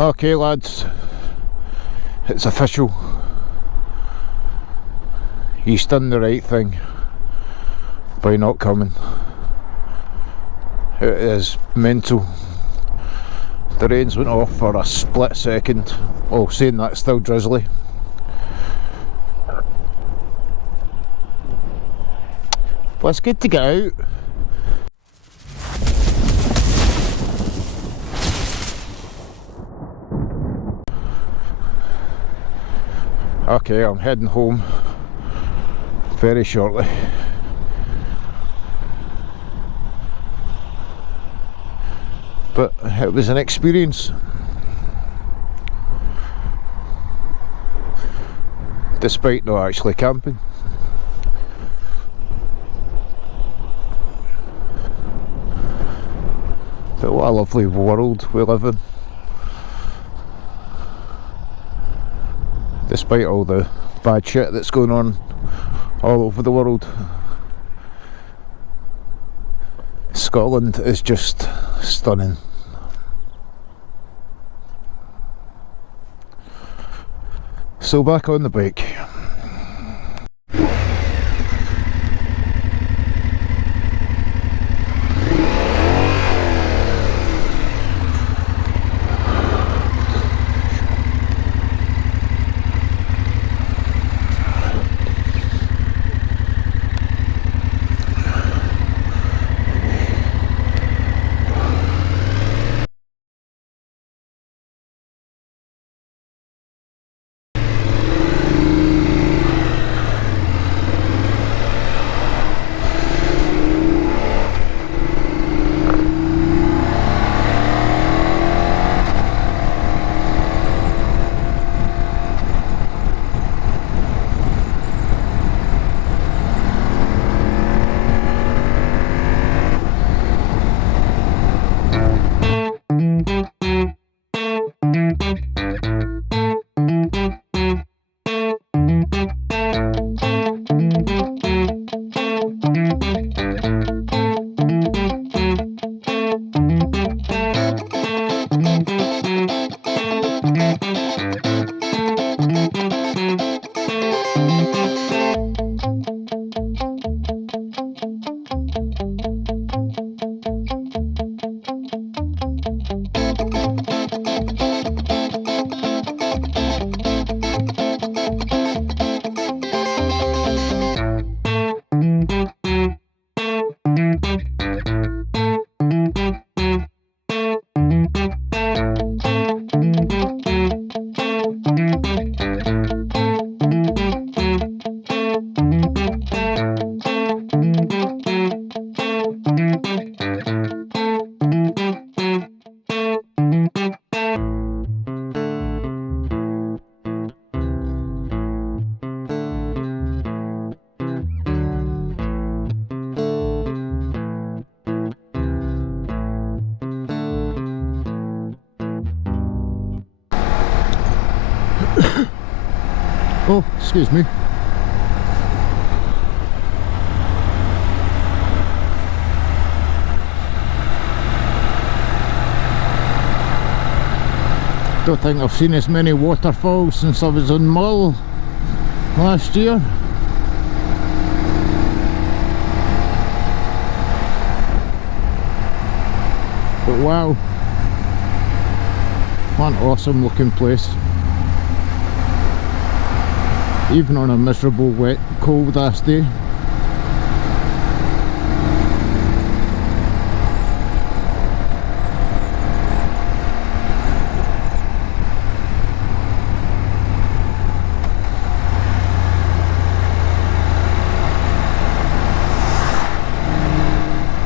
Okay lads, it's official. He's done the right thing by not coming. It is mental. The rains went off for a split second. Oh, saying that, it's still drizzly. But it's good to get out. Okay, I'm heading home very shortly. But it was an experience. Despite not actually camping. But what a lovely world we live in. Despite all the bad shit that's going on all over the world, Scotland is just stunning. So back on the bike. Oh, excuse me. Don't think I've seen as many waterfalls since I was on Mull last year. But wow, what an awesome looking place. Even on a miserable, wet, cold ass day.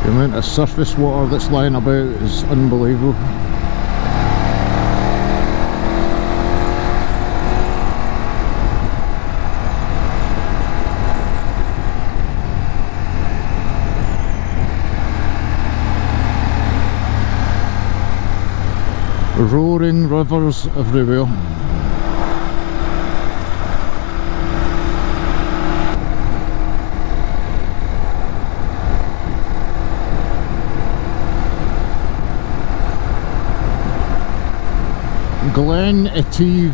The amount of surface water that's lying about is unbelievable. Roaring rivers everywhere. Glen Etive.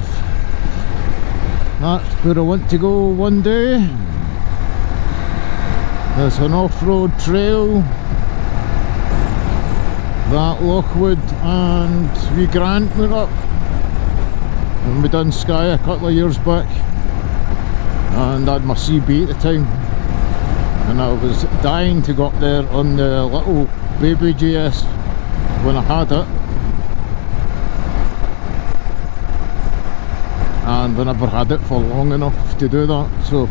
That's where I want to go one day. There's an off-road trail that Lockwood and wee Grant went up, and we done Skye a couple of years back, and I had my CB at the time, and I was dying to go up there on the little baby GS when I had it, and I never had it for long enough to do that, so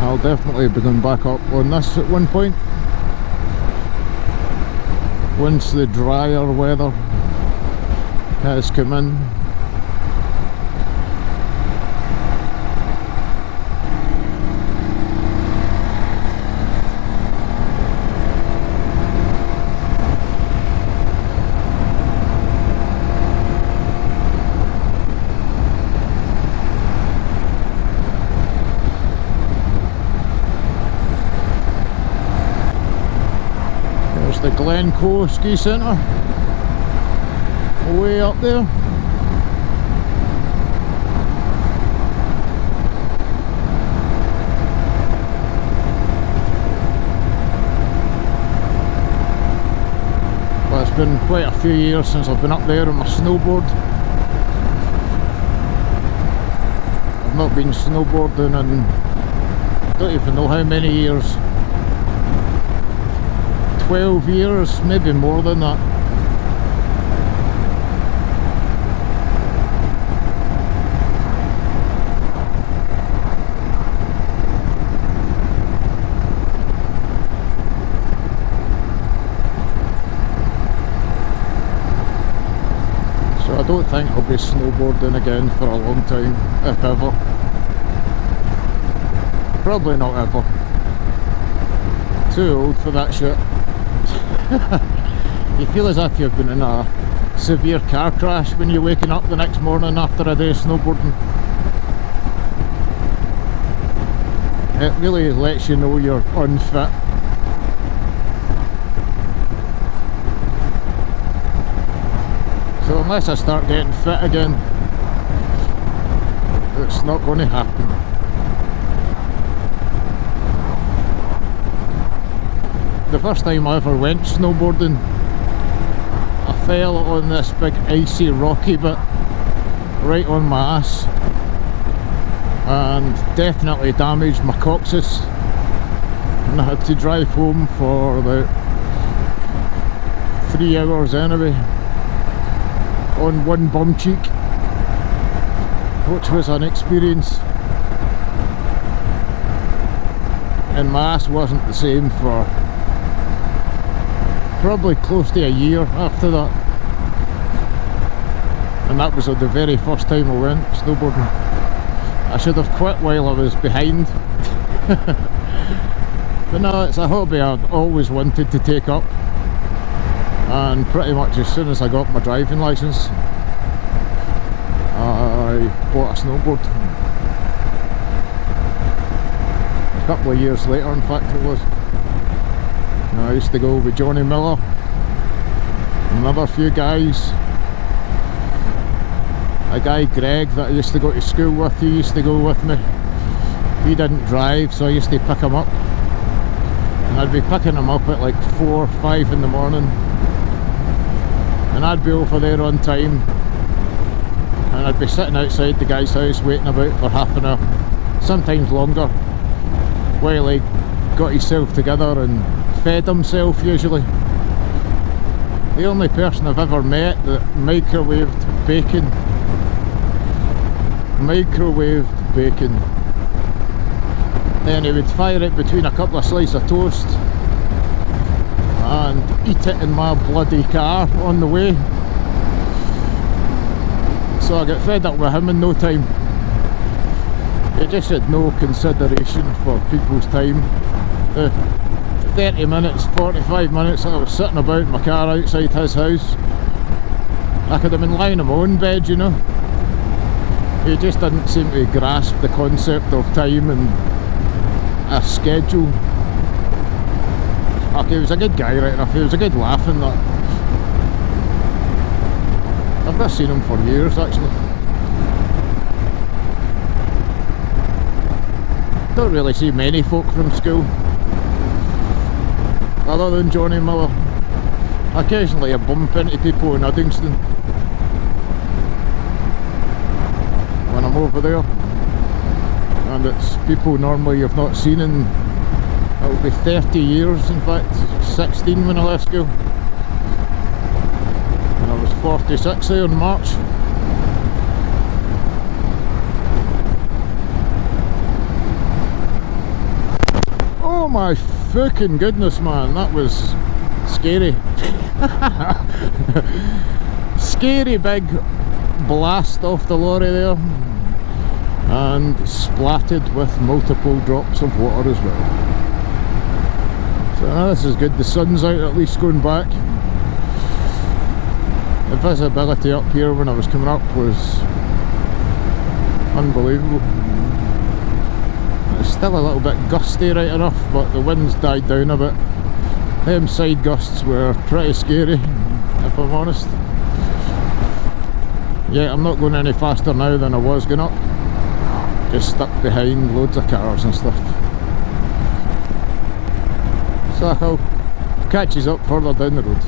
I'll definitely be going back up on this at one point once the drier weather has come in. The GLENCOE ski centre way up there. Well, it's been quite a few years since I've been up there on my snowboard. I've not been snowboarding in I don't even know how many years. 12 years, maybe more than that. So I don't think I'll be snowboarding again for a long time, if ever. Probably not ever. Too old for that shit. You feel as if you've been in a severe car crash when you're waking up the next morning after a day of snowboarding. It really lets you know you're unfit. So unless I start getting fit again, it's not going to happen. The first time I ever went snowboarding, I fell on this big icy rocky bit right on my ass and definitely damaged my coccyx, and I had to drive home for about 3 hours anyway on one bum cheek, which was an experience. And my ass wasn't the same for probably close to a year after that, and that was the very first time I went snowboarding. I should have quit while I was behind. But no, it's a hobby I've always wanted to take up, and pretty much as soon as I got my driving licence I bought a snowboard. A couple of years later, in fact, it was. I used to go with Johnny Miller, another few guys. A guy, Greg, that I used to go to school with, he used to go with me. He didn't drive, so I used to pick him up. And I'd be picking him up at like 4 or 5 in the morning. And I'd be over there on time. And I'd be sitting outside the guy's house waiting about for half an hour, sometimes longer, while he got himself together and fed himself usually. The only person I've ever met that microwaved bacon. Microwaved bacon. Then he would fire it between a couple of slices of toast and eat it in my bloody car on the way. So I got fed up with him in no time. He just had no consideration for people's time. 30 minutes, 45 minutes I was sitting about in my car outside his house. I could have been lying in my own bed, you know. He just didn't seem to grasp the concept of time and a schedule. Okay, he was a good guy, right enough. He was a good laugh and that. I've not seen them for years actually. Don't really see many folk from school, other than Johnny Miller. Occasionally I bump into people in Uddingston when I'm over there, and it's people normally you've not seen in, it'll be 30 years in fact, 16 when I left school, and I was 46 there in March. Oh my fucking goodness, man, that was scary. Scary big blast off the lorry there, and splattered with multiple drops of water as well. So now this is good, the sun's out at least going back. The visibility up here when I was coming up was unbelievable. It's still a little bit gusty right enough, but the wind's died down a bit. Them side gusts were pretty scary, if I'm honest. Yeah, I'm not going any faster now than I was going up. Just stuck behind loads of cars and stuff. So I'll catch you up further down the road.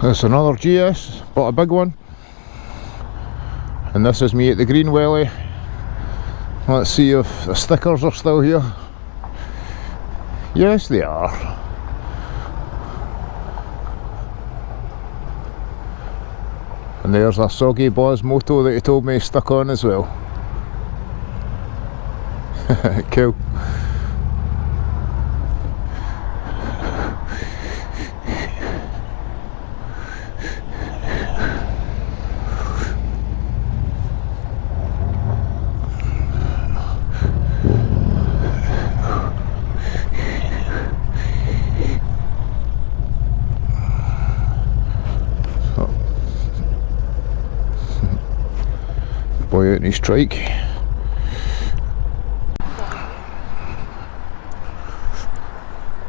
That's another GS, but a big one. And this is me at the green Welly. Let's see if the stickers are still here. Yes, they are. And there's a soggy Boz moto that he told me stuck on as well. Cool. Boy out in his trike.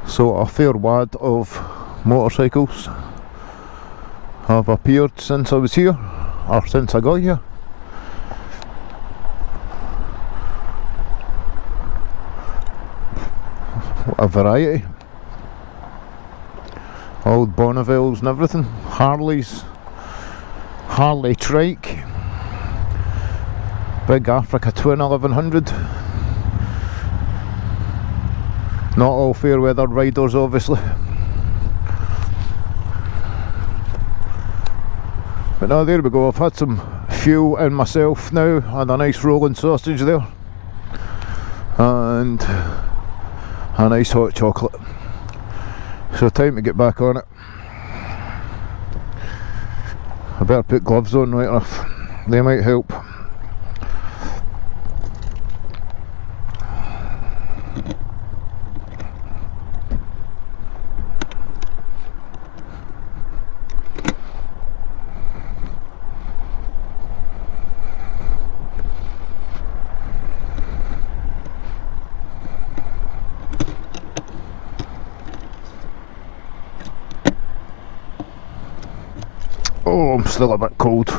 So a fair wad of motorcycles have appeared since I was here, or since I got here. What a variety. Old Bonnevilles and everything. Harleys, Harley trike, big Africa Twin 1100. Not all fair weather riders obviously. But now there we go, I've had some fuel in myself now and a nice rolling sausage there. And a nice hot chocolate. So time to get back on it. I better put gloves on right enough, they might help. Oh, I'm still a bit cold.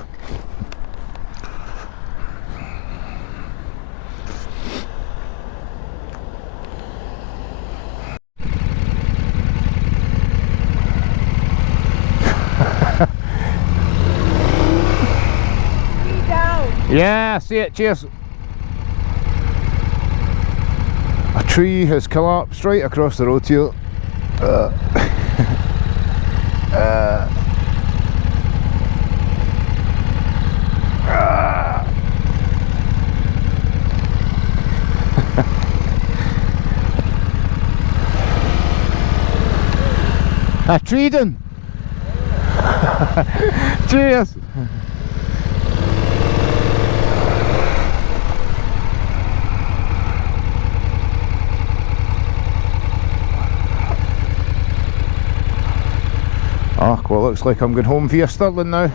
Yeah, see it, cheers. A tree has collapsed right across the road here. A trading. Cheers. Ah, well, looks like I'm going home via Stirling now.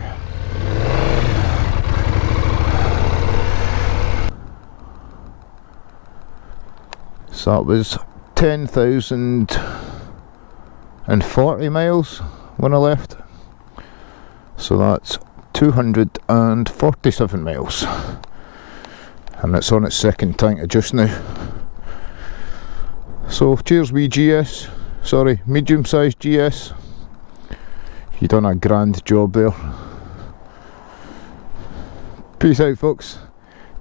So that was 10,040 miles when I left. So that's 247 miles. And it's on its second tank of juice now. So cheers wee GS, sorry, medium sized GS. You done a grand job there. Peace out folks,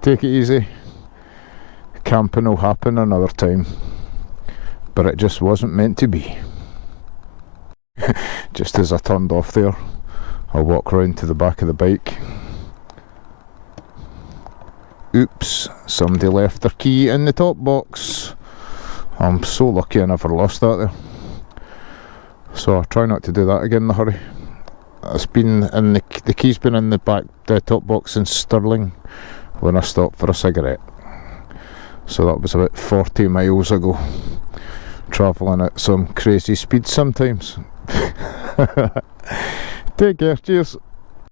take it easy. Camping will happen another time, but it just wasn't meant to be. Just as I turned off there, I'll walk round to the back of the bike. Oops, somebody left their key in the top box. I'm so lucky I never lost that there. So I try not to do that again in a hurry. It's been in the key's been in the top box in Stirling when I stopped for a cigarette. So that was about 40 miles ago, travelling at some crazy speed sometimes. Take care, cheers.